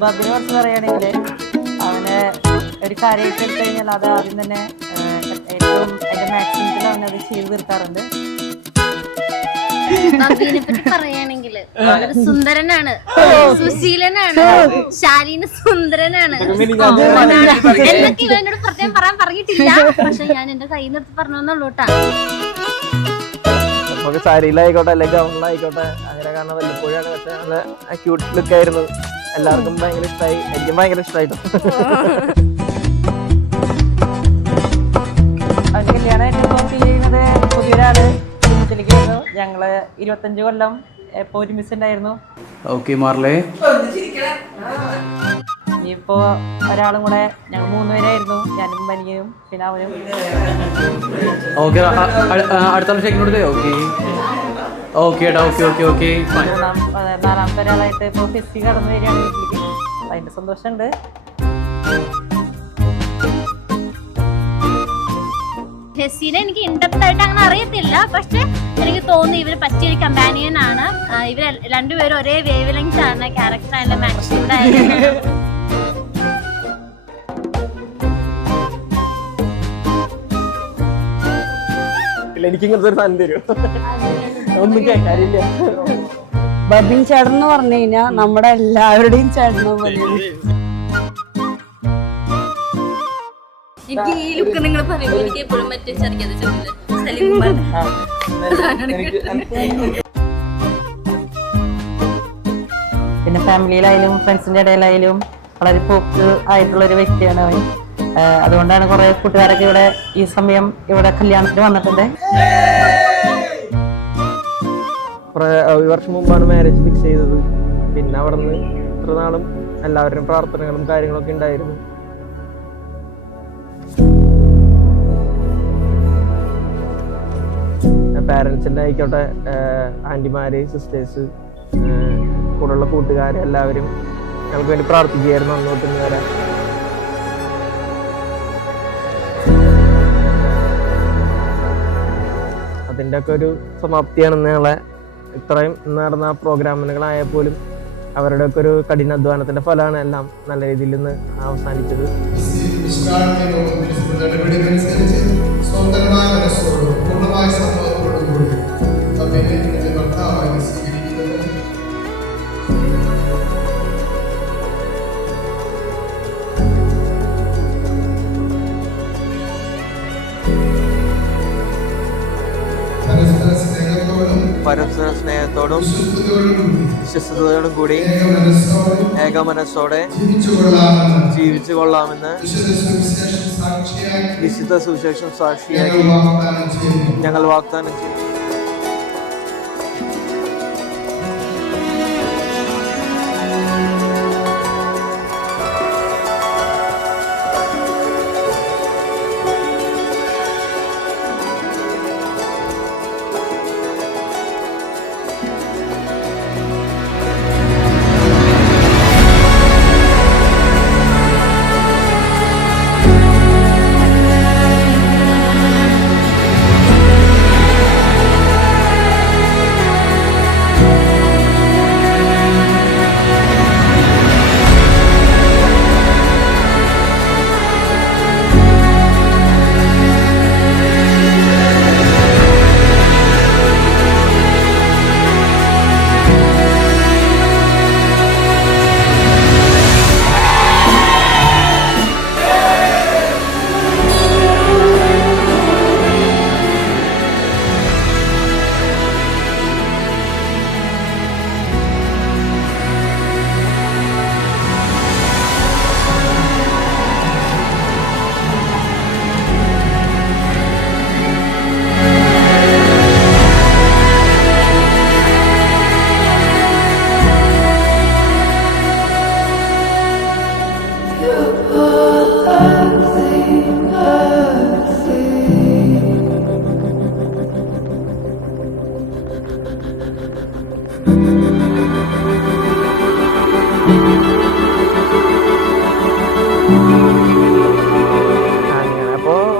ബബിനെ കുറിച്ച് പറയുകയാണെങ്കിൽ അവനെ ഒരു കാര്യമായിട്ട് എടുത്തു കഴിഞ്ഞാൽ അത് ആദ്യം തന്നെ ഏറ്റവും അതിന്റെ മാക്സിമത്തിൽ അവനത് ചെയ്ത് തീർക്കാറുണ്ട്. ബബിനെ പറ്റി പറയുകയാണെങ്കിൽ സുന്ദരനാണ്, സുശീലനാണ്, ശാലീന സുന്ദരനാണ്. എന്തൊക്കെ ഇവനോട് പ്രത്യേകം പറയാൻ പറഞ്ഞിട്ടില്ല, പക്ഷെ ഞാൻ എന്റെ കയ്യിൽ നിന്ന് പറഞ്ഞോന്നുള്ളൂ കേട്ടാ. നമുക്ക് സാരിയിലായിക്കോട്ടെ അല്ലെങ്കിൽ ഗൗണിലായിക്കോട്ടെ അങ്ങനെ കാണാൻ വല്ലപ്പോഴാണ്. പക്ഷെ നല്ല ക്യൂട്ട് ലുക്ക് ആയിരുന്നു. എല്ലാവർക്കും ഭയങ്കര ഇഷ്ടമായി, എനിക്കും ഭയങ്കര ഇഷ്ടമായിട്ടു. അവൻ കല്യാണം ഫീൽ ചെയ്യുന്നത് പുതിയൊരാള് കുടുംബത്തിലേക്ക് വന്നു. ഞങ്ങള് 25 കൊല്ലം എപ്പോ ഒരുമിച്ചുണ്ടായിരുന്നു. ഇനിയിപ്പോ ഒരാളും കൂടെ, ഞങ്ങൾ 3 പേരായിരുന്നു, ഞാനും ബനിയും പിന്നെ അവനും. നാലാമത്തെ ഒരാളായിട്ട് ഇപ്പൊ ഫെസ്റ്റ് കടന്നു വരികയാണ് വീട്ടിലേക്ക്. അതിന്റെ സന്തോഷമുണ്ട്. ഹെസിനെ എനിക്ക് ഇൻഡെപ്ത് ആയിട്ട് അങ്ങനെ അറിയത്തില്ല, പക്ഷെ എനിക്ക് തോന്നി ഇവര് പറ്റിയൊരു കമ്പാനിയൻ ആണ്. ഇവർ രണ്ടുപേരും ഒരേ വേവ് ലെങ്ത് ആണ്. ക്യാരക്ടർ ആയാലും മാക്സിമം എനിക്ക് ഇങ്ങനത്തെ ഒരു സാധനം തരും, ഒന്നും കേൾക്കാറില്ല. ബബിൻ ചേട്ടൻ എന്ന് പറഞ്ഞു കഴിഞ്ഞാൽ നമ്മുടെ എല്ലാവരുടെയും ചേട്ടനോ പോലെ. എനിക്ക് ഈ ലുക്ക് നിങ്ങൾ പറയുമ്പോൾ എനിക്ക് എപ്പോഴും മറ്റേ പിന്നെ ഫാമിലിയിലായാലും ഫ്രണ്ട്സിന്റെ ഇടയിലായാലും വളരെ പോപ്പ് ആയിട്ടുള്ള ഒരു വ്യക്തിയാണ് അവൻ. അതുകൊണ്ടാണ് കുറെ കൂട്ടുകാരൊക്കെ ഇവിടെ ഈ സമയം ഇവിടെ കല്യാണത്തിന് വന്നിട്ടുണ്ട്. ഒരു വർഷം മുമ്പാണ് മാരേജ് ഫിക്സ് ചെയ്തത്. പിന്നെ അവിടെ നിന്ന് ഇത്ര നാളും എല്ലാവരുടെയും പ്രാർത്ഥനകളും കാര്യങ്ങളൊക്കെ ഉണ്ടായിരുന്നു. പാരൻസിൻ്റെ ആയിക്കോട്ടെ, ആൻറ്റിമാര്, സിസ്റ്റേഴ്സ്, കൂടെയുള്ള കൂട്ടുകാർ എല്ലാവരും ഞങ്ങൾക്ക് വേണ്ടി പ്രാർത്ഥിക്കുകയായിരുന്നു അങ്ങോട്ട് ഇന്ന് വരെ. അതിൻ്റെ ഒക്കെ ഒരു സമാപ്തിയാണ് ഞങ്ങളെ ഇത്രയും നടന്ന പ്രോഗ്രാമുകളായാൽ പോലും അവരുടെയൊക്കെ ഒരു കഠിനാധ്വാനത്തിന്റെ ഫലമാണ് എല്ലാം നല്ല രീതിയിൽ നിന്ന് അവസാനിച്ചത്. പരസ്പര സ്നേഹത്തോടും വിശ്വസ്തയോടും കൂടി ഏകമനസ്സോടെ ജീവിച്ചു കൊള്ളാമെന്ന് വിശുദ്ധ സുവിശേഷം സാക്ഷിയാക്കി ഞങ്ങൾ വാഗ്ദാനം ചെയ്യും.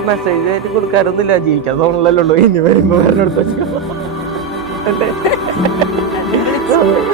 മെസ്സേജ് ആയിട്ട് കൊടുക്കാറൊന്നുമില്ല, ജീവിക്കാൻ തോന്നുന്നല്ലോ. ഇനി വരുമ്പോ വരണടുത്ത് അത്